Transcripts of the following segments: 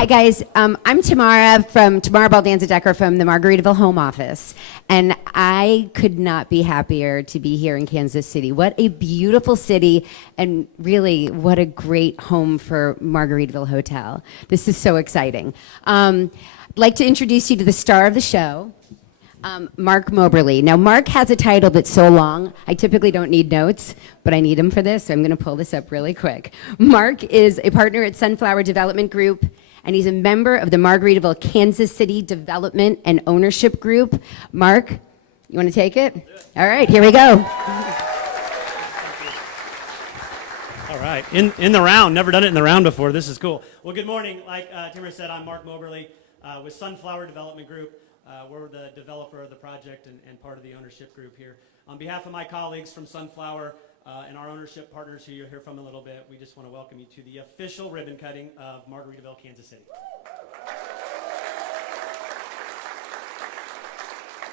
Hi, guys. I'm Tamara Baldanza-Decker from the Margaritaville Home Office, and I could not be happier to be here in Kansas City. What a beautiful city, and really, what a great home for Margaritaville Hotel. This is so exciting. I'd like to introduce you to the star of the show, Mark Moberly. Now, Mark has a title that's so long, I typically don't need notes, but I need them for this, so I'm going to pull this up really quick. Mark is a partner at Sunflower Development Group, and he's a member of the Margaritaville Kansas City Development and Ownership Group. Mark, you want to take it? All right, here we go. All right, in the round. Never done it in the round before. This is cool. Well, good morning. Like Timmer said, I'm Mark Moberly with Sunflower Development Group. We're the developer of the project and part of the ownership group here. On behalf of my colleagues from Sunflower and our ownership partners who you'll hear from in a little bit, we just want to welcome you to the official ribbon cutting of Margaritaville, Kansas City.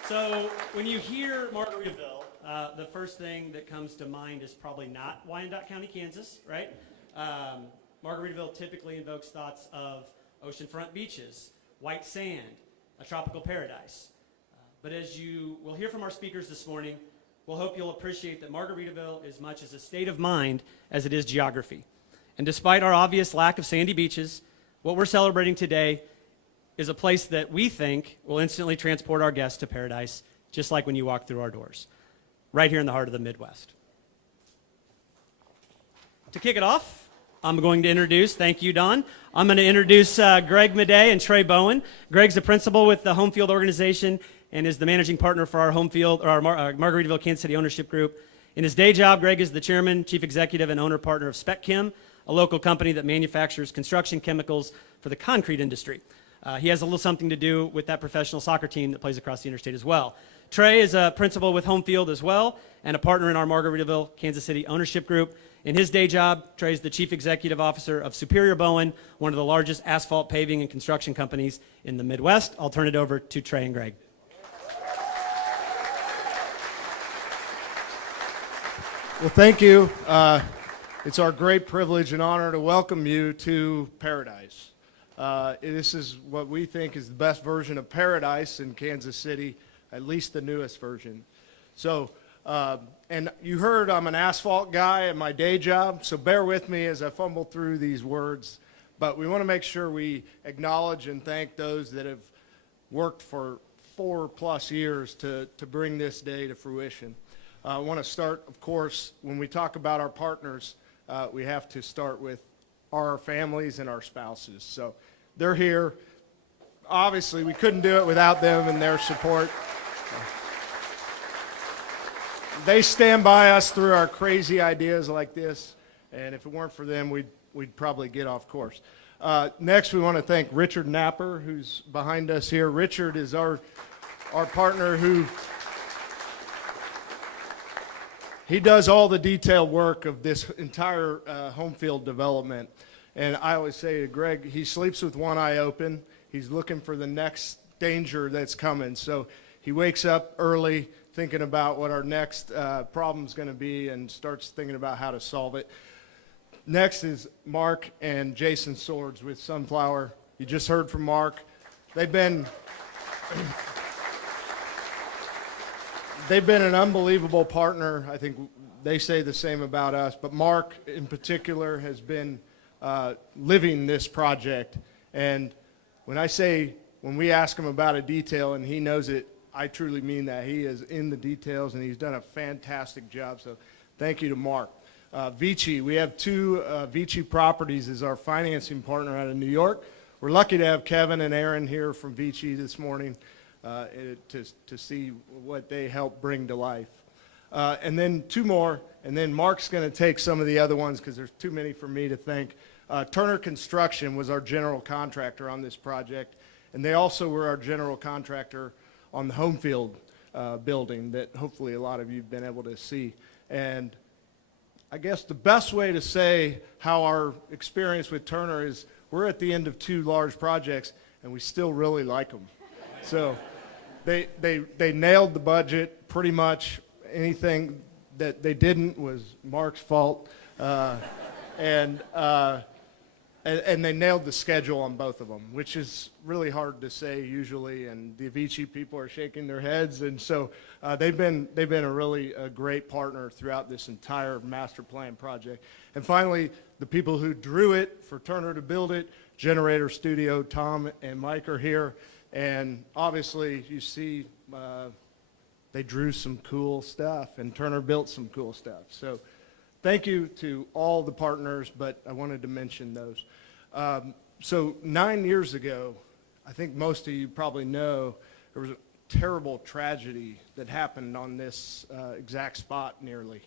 So when you hear Margaritaville, the first thing that comes to mind is probably not Wyandotte County, Kansas, right? Margaritaville typically invokes thoughts of oceanfront beaches, white sand, a tropical paradise. But as you will hear from our speakers this morning, we'll hope you'll appreciate that Margaritaville is much as a state of mind as it is geography. And despite our obvious lack of sandy beaches, what we're celebrating today is a place that we think will instantly transport our guests to paradise, just like when you walk through our doors, right here in the heart of the Midwest. To kick it off, I'm going to introduce, thank you, Don. I'm going to introduce Greg Madej and Trey Bowen. Greg's a principal with the Home Field organization and is the managing partner for our Home Field, or our Margaritaville Kansas City Ownership Group. In his day job, Greg is the chairman, chief executive, and owner partner of Spec Chem, a local company that manufactures construction chemicals for the concrete industry. He has a little something to do with that professional soccer team that plays across the interstate as well. Trey is a principal with Home Field as well, and a partner in our Margaritaville Kansas City Ownership Group. In his day job, Trey is the chief executive officer of Superior Bowen, one of the largest asphalt paving and construction companies in the Midwest. I'll turn it over to Trey and Greg. Well, thank you. It's our great privilege and honor to welcome you to paradise. This is what we think is the best version of paradise in Kansas City, at least the newest version. So, and you heard I'm an asphalt guy at my day job, so bear with me as I fumble through these words. But we want to make sure we acknowledge and thank those that have worked for 4+ years to bring this day to fruition. I want to start, of course, when we talk about our partners, we have to start with our families and our spouses. So they're here. Obviously, we couldn't do it without them and their support. They stand by us through our crazy ideas like this, and if it weren't for them, we'd probably get off course. Next, we want to thank Richard Napper, who's behind us here. Richard is our partner who he does all the detailed work of this entire home field development. And I always say to Greg, he sleeps with one eye open. He's looking for the next danger that's coming. So he wakes up early thinking about what our next problem's going to be and starts thinking about how to solve it. Next is Mark and Jason Swords with Sunflower. You just heard from Mark. They've been an unbelievable partner. I think they say the same about us, but Mark in particular has been living this project. And when we ask him about a detail and he knows it, I truly mean that. He is in the details and he's done a fantastic job. So thank you to Mark. Vici, we have two Vici Properties as our financing partner out of New York. We're lucky to have Kevin and Aaron here from Vici this morning to see what they help bring to life. And then two more, and then Mark's going to take some of the other ones because there's too many for me to thank. Turner Construction was our general contractor on this project, and they also were our general contractor on the home field building that hopefully a lot of you have been able to see. And I guess the best way to say how our experience with Turner is we're at the end of 2 large projects, and we still really like them. So they nailed the budget pretty much. Anything that they didn't was Mark's fault. And and they nailed the schedule on both of them, which is really hard to say usually, and the Avicii people are shaking their heads, and so they've been a really great partner throughout this entire master plan project. And finally, the people who drew it for Turner to build it, Generator Studio, Tom and Mike are here, and obviously you see they drew some cool stuff, and Turner built some cool stuff. So thank you to all the partners, but I wanted to mention those. So 9 years ago, I think most of you probably know, there was a terrible tragedy that happened on this exact spot nearly.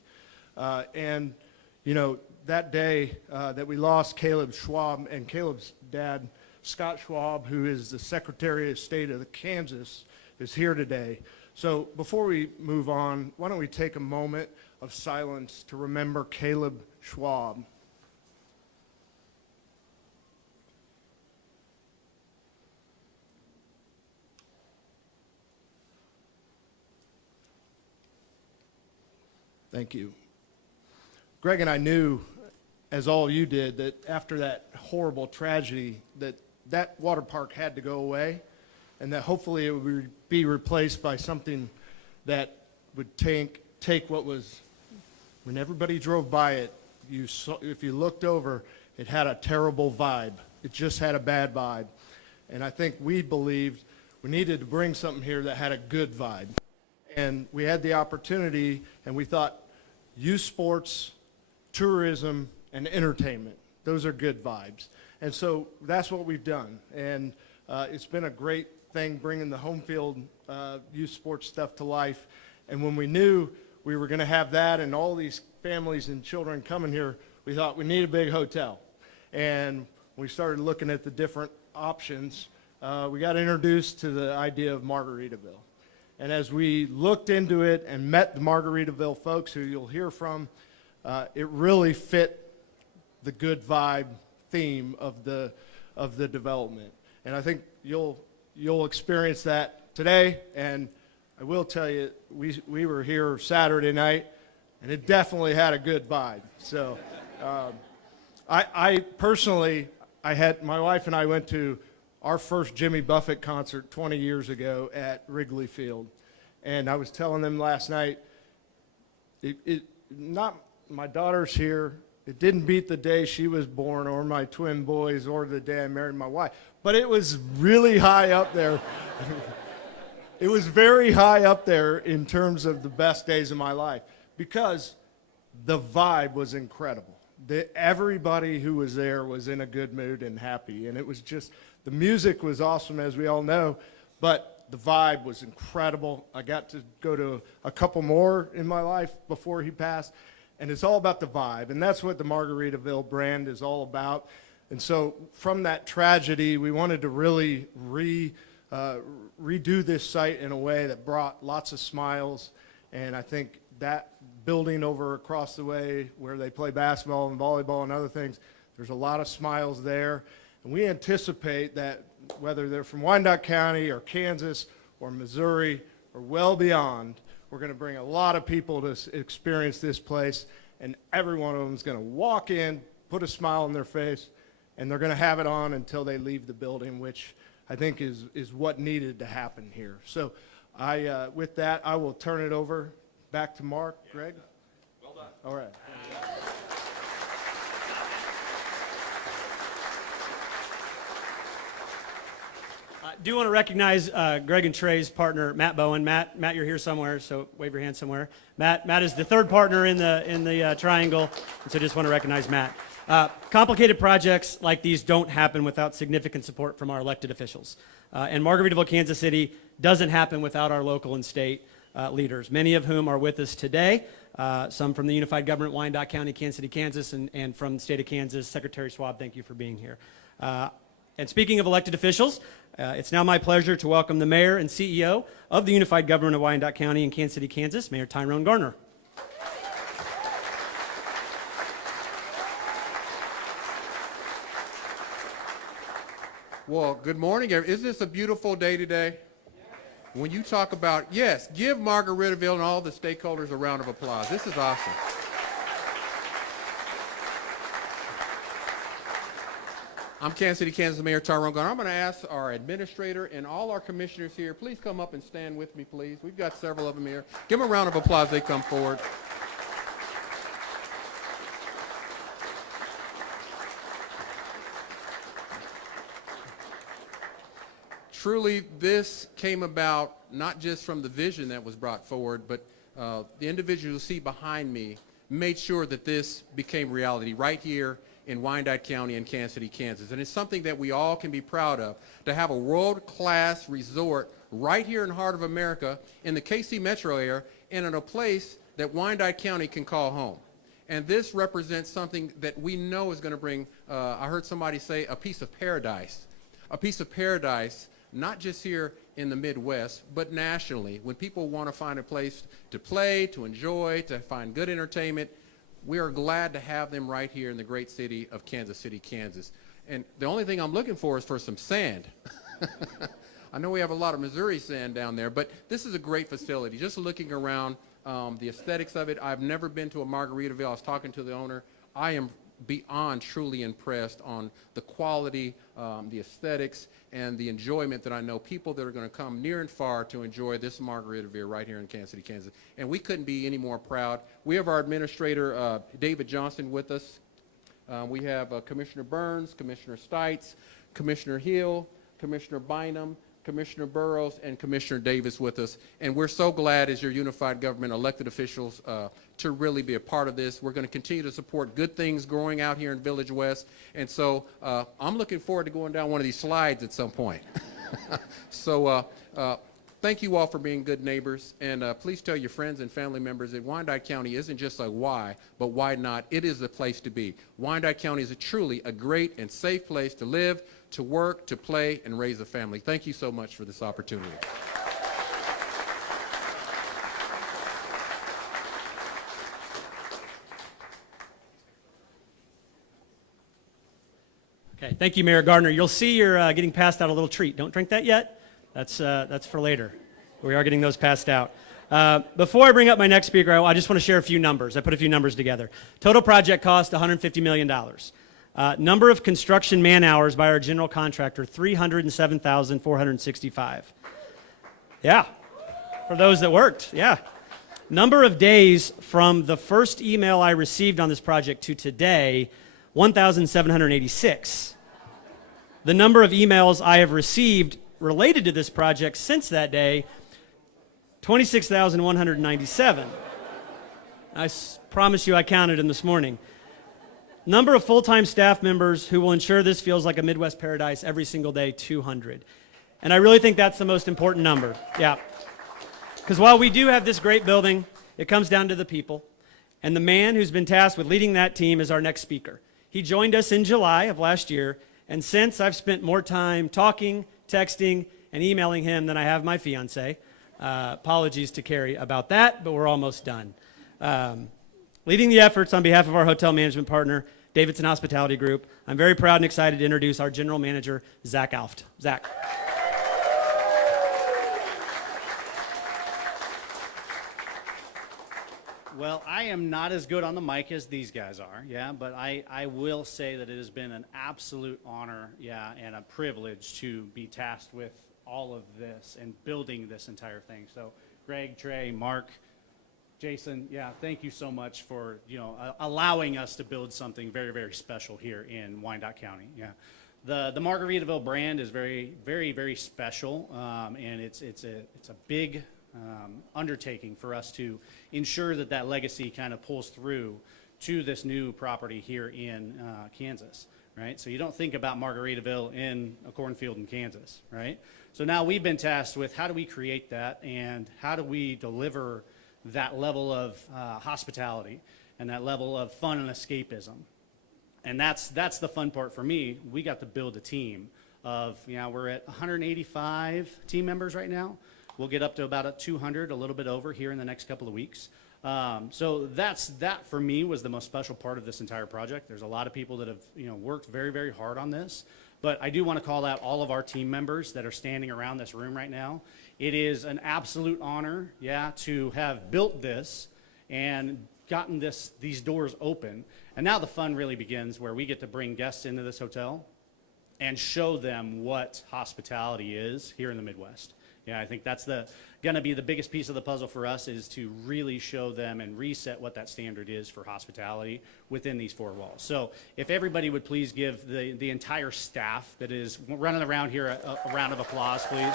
And, you know, that day that we lost Caleb Schwab, and Caleb's dad, Scott Schwab, who is the Secretary of State of Kansas, is here today. So before we move on, why don't we take a moment of silence to remember Caleb Schwab. Thank you. Greg and I knew, as all you did, that after that horrible tragedy, that water park had to go away, and that hopefully it would be replaced by something that would take what was, when everybody drove by it, you saw, if you looked over, it had a terrible vibe. It just had a bad vibe. And I think we believed we needed to bring something here that had a good vibe. And we had the opportunity, and we thought youth sports, tourism, and entertainment, those are good vibes. And so that's what we've done. And it's been a great thing bringing the home field youth sports stuff to life. And when we knew we were going to have that and all these families and children coming here, we thought we need a big hotel. And we started looking at the different options. We got introduced to the idea of Margaritaville. And as we looked into it and met the Margaritaville folks who you'll hear from, it really fit the good vibe theme of the development. And I think you'll experience that today. And I will tell you, we were here Saturday night, and it definitely had a good vibe. So I personally, my wife and I went to our first Jimmy Buffett concert 20 years ago at Wrigley Field. And I was telling them last night, not my daughter's here. It didn't beat the day she was born or my twin boys or the day I married my wife. But it was really high up there. It was very high up there in terms of the best days of my life because the vibe was incredible. Everybody who was there was in a good mood and happy. And it was just, the music was awesome, as we all know, but the vibe was incredible. I got to go to a couple more in my life before he passed. And it's all about the vibe. And that's what the Margaritaville brand is all about. And so from that tragedy, we wanted to really redo this site in a way that brought lots of smiles. And I think that building over across the way where they play basketball and volleyball and other things, there's a lot of smiles there. And we anticipate that whether they're from Wyandotte County or Kansas or Missouri or well beyond, we're going to bring a lot of people to experience this place, and every one of them is going to walk in, put a smile on their face, and they're going to have it on until they leave the building, which I think is what needed to happen here. So with that, I will turn it over back to Mark. Greg? Well done. All right. I do want to recognize Greg and Trey's partner, Matt Bowen. Matt, you're here somewhere, so wave your hand somewhere. Matt is the third partner in the triangle, and so just want to recognize Matt. Complicated projects like these don't happen without significant support from our elected officials. And Margaritaville, Kansas City doesn't happen without our local and state leaders, many of whom are with us today, some from the Unified Government, Wyandotte County, Kansas City, Kansas, and from the state of Kansas. Secretary Schwab, thank you for being here. And speaking of elected officials, it's now my pleasure to welcome the mayor and CEO of the Unified Government of Wyandotte County in Kansas City, Kansas, Mayor Tyrone Garner. Well, good morning. Isn't this a beautiful day today? When you talk about, yes, give Margaritaville and all the stakeholders a round of applause. This is awesome. I'm Kansas City, Kansas Mayor Tyrone Garner. I'm going to ask our administrator and all our commissioners here, please come up and stand with me, please. We've got several of them here. Give them a round of applause as they come forward. Truly, this came about not just from the vision that was brought forward, but the individual you see behind me made sure that this became reality right here in Wyandotte County and Kansas City, Kansas. And it's something that we all can be proud of, to have a world-class resort right here in the heart of America in the KC metro area and in a place that Wyandotte County can call home. And this represents something that we know is going to bring, I heard somebody say, a piece of paradise. A piece of paradise, not just here in the Midwest, but nationally. When people want to find a place to play, to enjoy, to find good entertainment, we are glad to have them right here in the great city of Kansas City, Kansas. And the only thing I'm looking for is for some sand. I know we have a lot of Missouri sand down there, but this is a great facility. Just looking around, the aesthetics of it, I've never been to a Margaritaville. I was talking to the owner. I am beyond truly impressed on the quality, the aesthetics, and the enjoyment that I know people that are going to come near and far to enjoy this Margaritaville right here in Kansas City, Kansas. And we couldn't be any more proud. We have our administrator, David Johnson, with us. We have Commissioner Burns, Commissioner Stites, Commissioner Hill, Commissioner Bynum, Commissioner Burrows, and Commissioner Davis with us. And we're so glad as your unified government elected officials to really be a part of this. We're going to continue to support good things growing out here in Village West. And so I'm looking forward to going down one of these slides at some point. So thank you all for being good neighbors. And please tell your friends and family members that Wyandotte County isn't just a why, but why not? It is the place to be. Wyandotte County is truly a great and safe place to live, to work, to play, and raise a family. Thank you so much for this opportunity. Okay, thank you, Mayor Gardner. You'll see you're getting passed out a little treat. Don't drink that yet. That's for later. We are getting those passed out. Before I bring up my next speaker, I just want to share a few numbers. I put a few numbers together. Total project cost, $150 million. Number of construction man hours by our general contractor, 307,465. Yeah, for those that worked, yeah. Number of days from the first email I received on this project to today, 1,786. The number of emails I have received related to this project since that day, 26,197. I promise you I counted them this morning. Number of full-time staff members who will ensure this feels like a Midwest paradise every single day, 200. And I really think that's the most important number, yeah. Because while we do have this great building, it comes down to the people. And the man who's been tasked with leading that team is our next speaker. He joined us in July of last year, and since I've spent more time talking, texting, and emailing him than I have my fiance. Apologies to Carrie about that, but we're almost done. Leading the efforts on behalf of our hotel management partner, Davidson Hospitality Group, I'm very proud and excited to introduce our general manager, Zach Alft. Zach. Well, I am not as good on the mic as these guys are, yeah, but I will say that it has been an absolute honor, yeah, and a privilege to be tasked with all of this and building this entire thing. So Greg, Trey, Mark, Jason, yeah, thank you so much for, allowing us to build something very, very special here in Wyandotte County, yeah. The Margaritaville brand is very, very, very special, and it's a big undertaking for us to ensure that that legacy kind of pulls through to this new property here in Kansas, right? So you don't think about Margaritaville in a cornfield in Kansas, right? So now we've been tasked with how do we create that and how do we deliver that level of hospitality and that level of fun and escapism. And that's the fun part for me. We got to build a team of, we're at 185 team members right now. We'll get up to about 200, a little bit over here in the next couple of weeks. So that for me was the most special part of this entire project. There's a lot of people that have worked very, very hard on this. But I do want to call out all of our team members that are standing around this room right now. It is an absolute honor, yeah, to have built this and gotten these doors open. And now the fun really begins where we get to bring guests into this hotel and show them what hospitality is here in the Midwest. Yeah, I think that's going to be the biggest piece of the puzzle for us, is to really show them and reset what that standard is for hospitality within these four walls. So if everybody would please give the entire staff that is running around here a round of applause, please.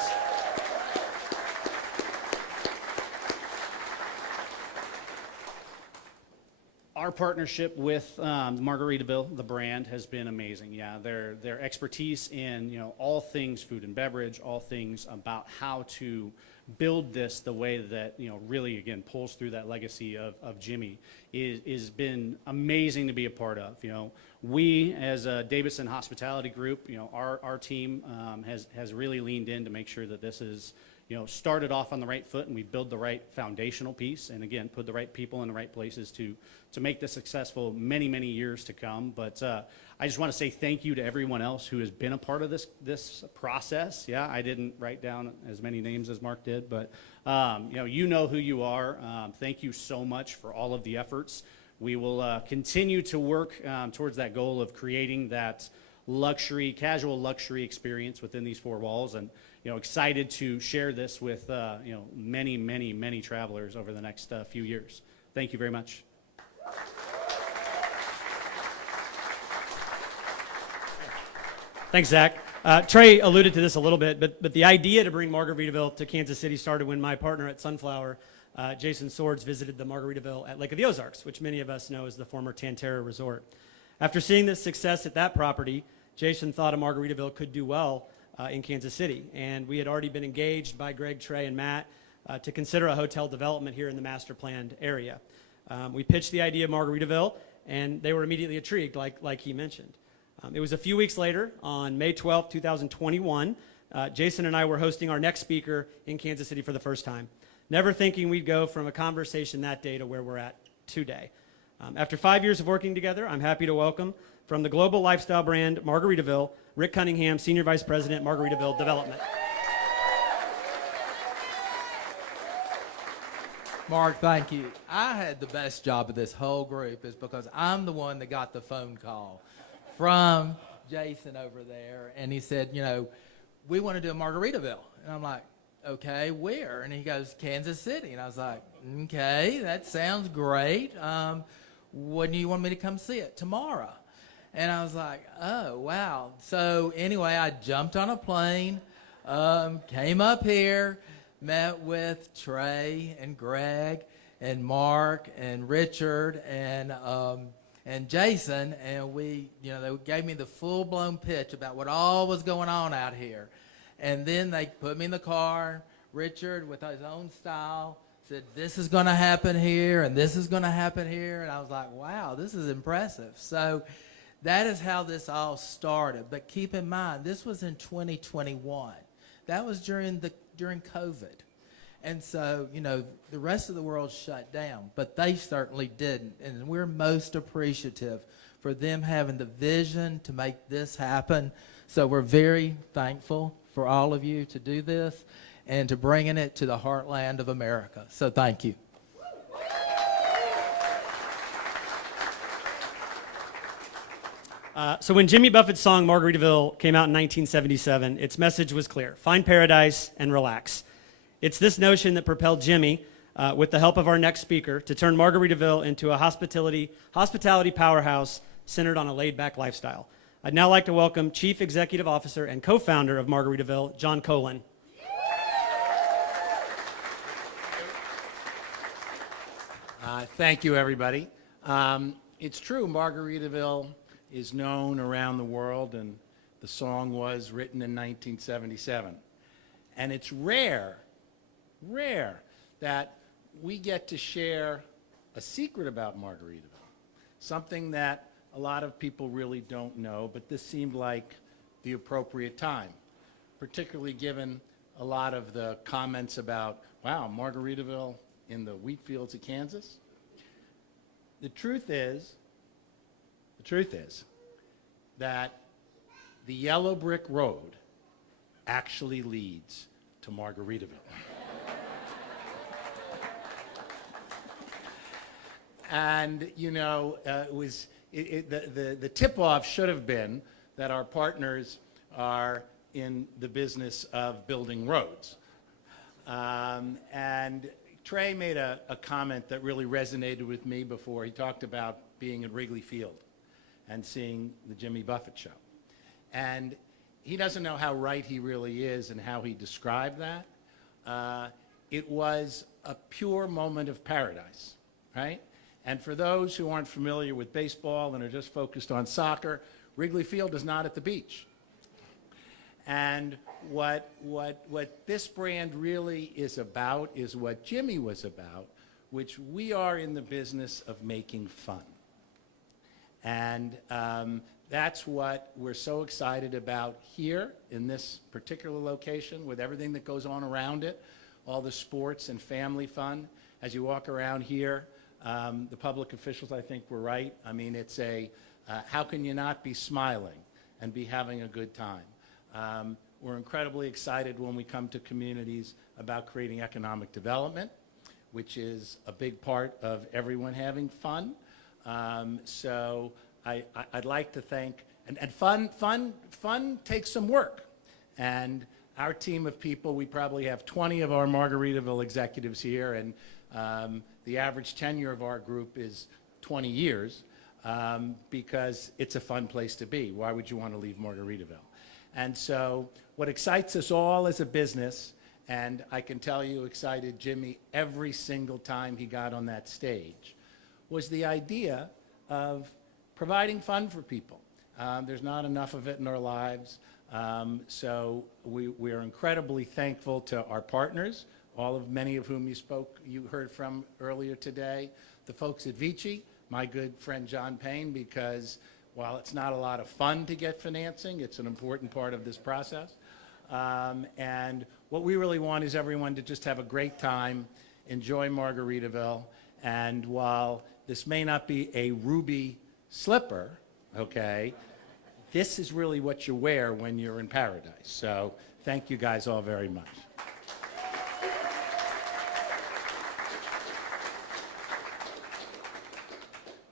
Our partnership with Margaritaville, the brand, has been amazing. Yeah, their expertise in all things food and beverage, all things about how to build this the way that really again pulls through that legacy of Jimmy is been amazing to be a part of. We as a Davidson Hospitality Group, our team has really leaned in to make sure that this is started off on the right foot, and we build the right foundational piece, and again, put the right people in the right places to make this successful many, many years to come. But I just want to say thank you to everyone else who has been a part of this process. Yeah, I didn't write down as many names as Mark did, but you know who you are. Thank you so much for all of the efforts. We will continue to work towards that goal of creating that casual luxury experience within these four walls, and excited to share this with many, many, many travelers over the next few years. Thank you very much. Thanks, Zach. Trey alluded to this a little bit, but the idea to bring Margaritaville to Kansas City started when my partner at Sunflower, Jason Swords, visited the Margaritaville at Lake of the Ozarks, which many of us know as the former Tantera Resort. After seeing the success at that property, Jason thought a Margaritaville could do well in Kansas City, and we had already been engaged by Greg, Trey, and Matt to consider a hotel development here in the master planned area. We pitched the idea of Margaritaville, and they were immediately intrigued, like he mentioned. It was a few weeks later, on May 12, 2021, Jason and I were hosting our next speaker in Kansas City for the first time, never thinking we'd go from a conversation that day to where we're at today. After 5 years of working together, I'm happy to welcome, from the global lifestyle brand Margaritaville, Rick Cunningham, Senior Vice President, Margaritaville Development. Mark, thank you. I had the best job of this whole group is because I'm the one that got the phone call from Jason over there, and he said, we want to do a Margaritaville. And I'm like, okay, where? And he goes, Kansas City. And I was like, okay, that sounds great. When do you want me to come see it? Tomorrow. And I was like, oh, wow. So anyway, I jumped on a plane, came up here, met with Trey and Greg and Mark and Richard and Jason, and they gave me the full-blown pitch about what all was going on out here. And then they put me in the car. Richard, with his own style, said, this is going to happen here, and this is going to happen here. And I was like, wow, this is impressive. So that is how this all started. But keep in mind, this was in 2021. That was during COVID. And so, the rest of the world shut down, but they certainly didn't. And we're most appreciative for them having the vision to make this happen. So we're very thankful for all of you to do this and to bringing it to the heartland of America. So thank you. So when Jimmy Buffett's song Margaritaville came out in 1977, its message was clear: find paradise and relax. It's this notion that propelled Jimmy, with the help of our next speaker, to turn Margaritaville into a hospitality powerhouse centered on a laid-back lifestyle. I'd now like to welcome Chief Executive Officer and co-founder of Margaritaville, John Colin. Thank you, everybody. It's true, Margaritaville is known around the world, and the song was written in 1977. And it's rare that we get to share a secret about Margaritaville, something that a lot of people really don't know, but this seemed like the appropriate time, particularly given a lot of the comments about, wow, Margaritaville in the wheat fields of Kansas. The truth is that the yellow brick road actually leads to Margaritaville. And, the tip-off should have been that our partners are in the business of building roads. And Trey made a comment that really resonated with me before. He talked about being at Wrigley Field and seeing the Jimmy Buffett show. And he doesn't know how right he really is and how he described that. It was a pure moment of paradise, right? And for those who aren't familiar with baseball and are just focused on soccer, Wrigley Field is not at the beach. And what this brand really is about is what Jimmy was about, which we are in the business of making fun. And that's what we're so excited about here in this particular location with everything that goes on around it, all the sports and family fun. As you walk around here, the public officials, I think, were right. I mean, it's how can you not be smiling and be having a good time? We're incredibly excited when we come to communities about creating economic development, which is a big part of everyone having fun. So I'd like to thank, and fun takes some work. And our team of people, we probably have 20 of our Margaritaville executives here, and the average tenure of our group is 20 years because it's a fun place to be. Why would you want to leave Margaritaville? And so what excites us all as a business, and I can tell you excited Jimmy every single time he got on that stage, was the idea of providing fun for people. There's not enough of it in our lives. So we are incredibly thankful to our partners, many of whom you heard from earlier today, the folks at Vici, my good friend John Payne, because while it's not a lot of fun to get financing, it's an important part of this process. And what we really want is everyone to just have a great time, enjoy Margaritaville, and while this may not be a ruby slipper, okay, this is really what you wear when you're in paradise. So thank you guys all very much.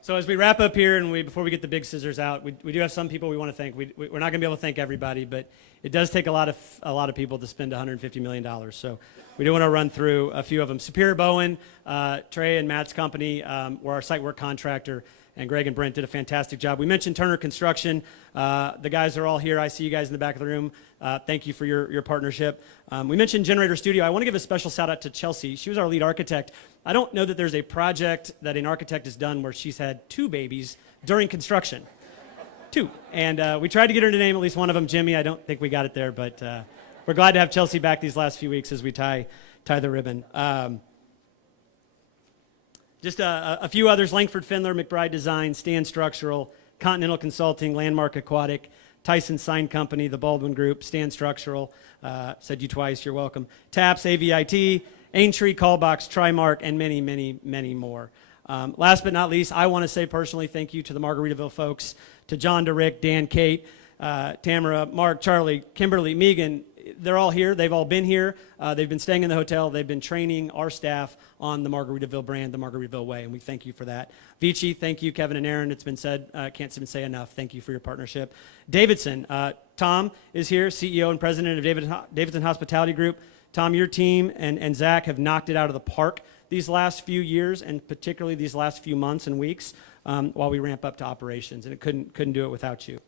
So as we wrap up here, and before we get the big scissors out, we do have some people we want to thank. We're not going to be able to thank everybody, but it does take a lot of people to spend $150 million. So we do want to run through a few of them. Superior Bowen, Trey and Matt's company were our site work contractor, and Greg and Brent did a fantastic job. We mentioned Turner Construction. The guys are all here. I see you guys in the back of the room. Thank you for your partnership. We mentioned Generator Studio. I want to give a special shout out to Chelsea. She was our lead architect. I don't know that there's a project that an architect has done where she's had 2 babies during construction. 2. And we tried to get her to name at least one of them Jimmy. I don't think we got it there, but we're glad to have Chelsea back these last few weeks as we tie the ribbon. Just a few others: Langford Findler, McBride Design, Stan Structural, Continental Consulting, Landmark Aquatic, Tyson Sign Company, the Baldwin Group, Stan Structural, said you twice, you're welcome, TAPS, AVIT, Aintree, Callbox, Trimark, and many, many, many more. Last but not least, I want to say personally thank you to the Margaritaville folks, to John, to Rick, Dan, Kate, Tamara, Mark, Charlie, Kimberly, Megan. They're all here. They've all been here. They've been staying in the hotel. They've been training our staff on the Margaritaville brand, the Margaritaville way, and we thank you for that. Vici, thank you. Kevin and Aaron, it's been said. Can't even say enough. Thank you for your partnership. Davidson, Tom is here, CEO and president of Davidson Hospitality Group. Tom, your team and Zach have knocked it out of the park these last few years, and particularly these last few months and weeks while we ramp up to operations, and it couldn't do it without you.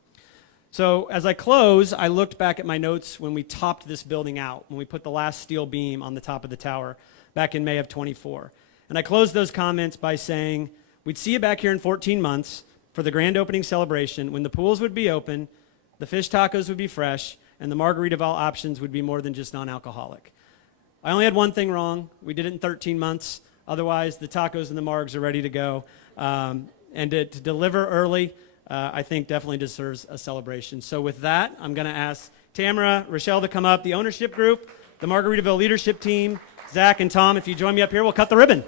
So as I close, I looked back at my notes when we topped this building out, when we put the last steel beam on the top of the tower back in May of 24. And I closed those comments by saying, we'd see you back here in 14 months for the grand opening celebration, when the pools would be open, the fish tacos would be fresh, and the Margaritaville options would be more than just non-alcoholic. I only had one thing wrong. We did it in 13 months. Otherwise, the tacos and the margs are ready to go. And to deliver early, I think definitely deserves a celebration. So with that, I'm going to ask Tamara, Rochelle to come up, the ownership group, the Margaritaville leadership team, Zach and Tom, if you join me up here, we'll cut the ribbon.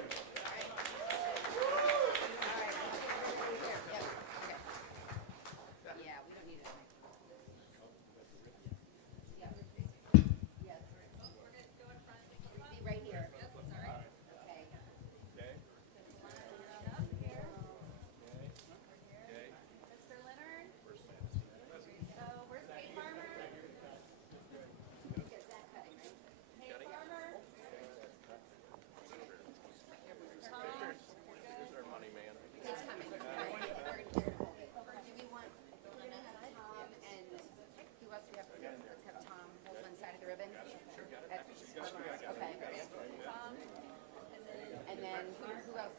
then who else?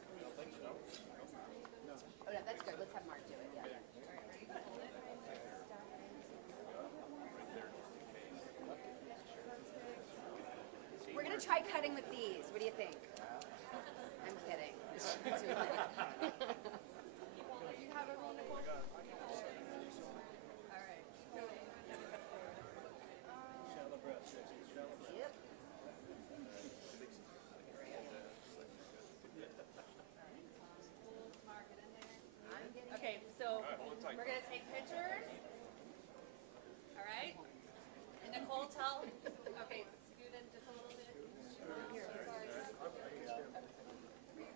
Oh, no, that's good. Let's have Mark do it. Yeah. We're gonna try cutting with these. What do you think? I'm kidding. You have everyone, Nicole? All right. Yep. Okay, so we're gonna take pictures. All right? And Nicole, tell. Okay, scoot in just a little bit. Here, sorry. Are you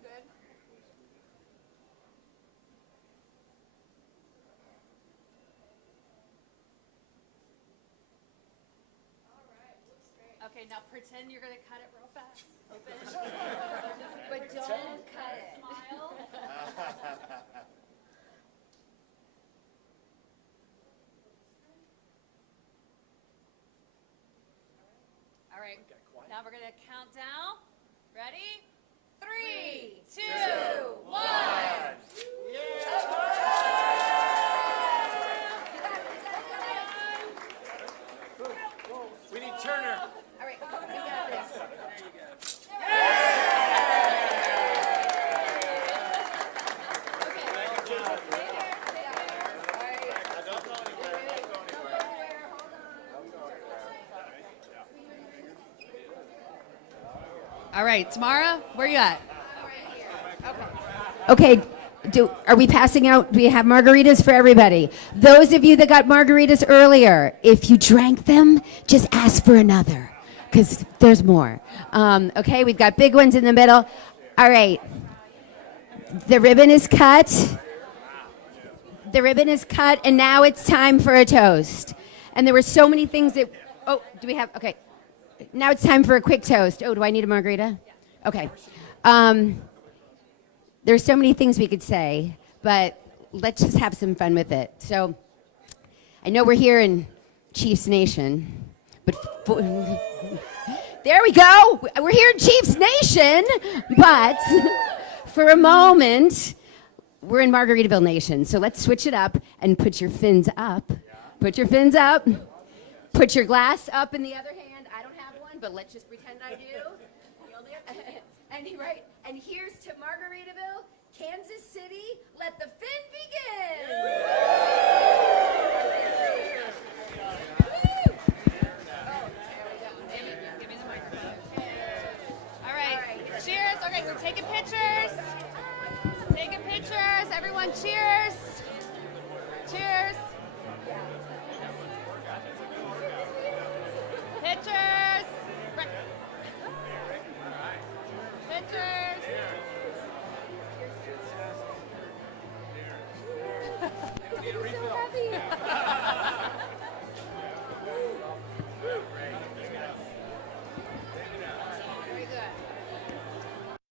good? All right, looks great. Okay, now pretend you're gonna cut it real fast. Open. But don't cut it. Smile. All right, now we're gonna count down. Ready? 3, 2, 1. We need Turner. All right, we got this. All right, Tamara, where you at? Okay, are we passing out? Do we have margaritas for everybody? Those of you that got margaritas earlier, if you drank them, just ask for another, because there's more. Okay, we've got big ones in the middle. All right, the ribbon is cut. The ribbon is cut, and now it's time for a toast. And there were so many things that, oh, do we have, okay. Now it's time for a quick toast. Oh, do I need a margarita? Okay. There's so many things we could say, but let's just have some fun with it. So I know we're here in Chiefs Nation, but there we go. We're here in Chiefs Nation, but for a moment, we're in Margaritaville Nation. So let's switch it up and put your fins up. Put your fins up. Put your glass up in the other hand. I don't have one, but let's just pretend I do. And here's to Margaritaville, Kansas City. Let the fin begin. All right, cheers. Okay, we're taking pictures. Taking pictures. Everyone, cheers. Cheers. Pictures. Pictures. So heavy.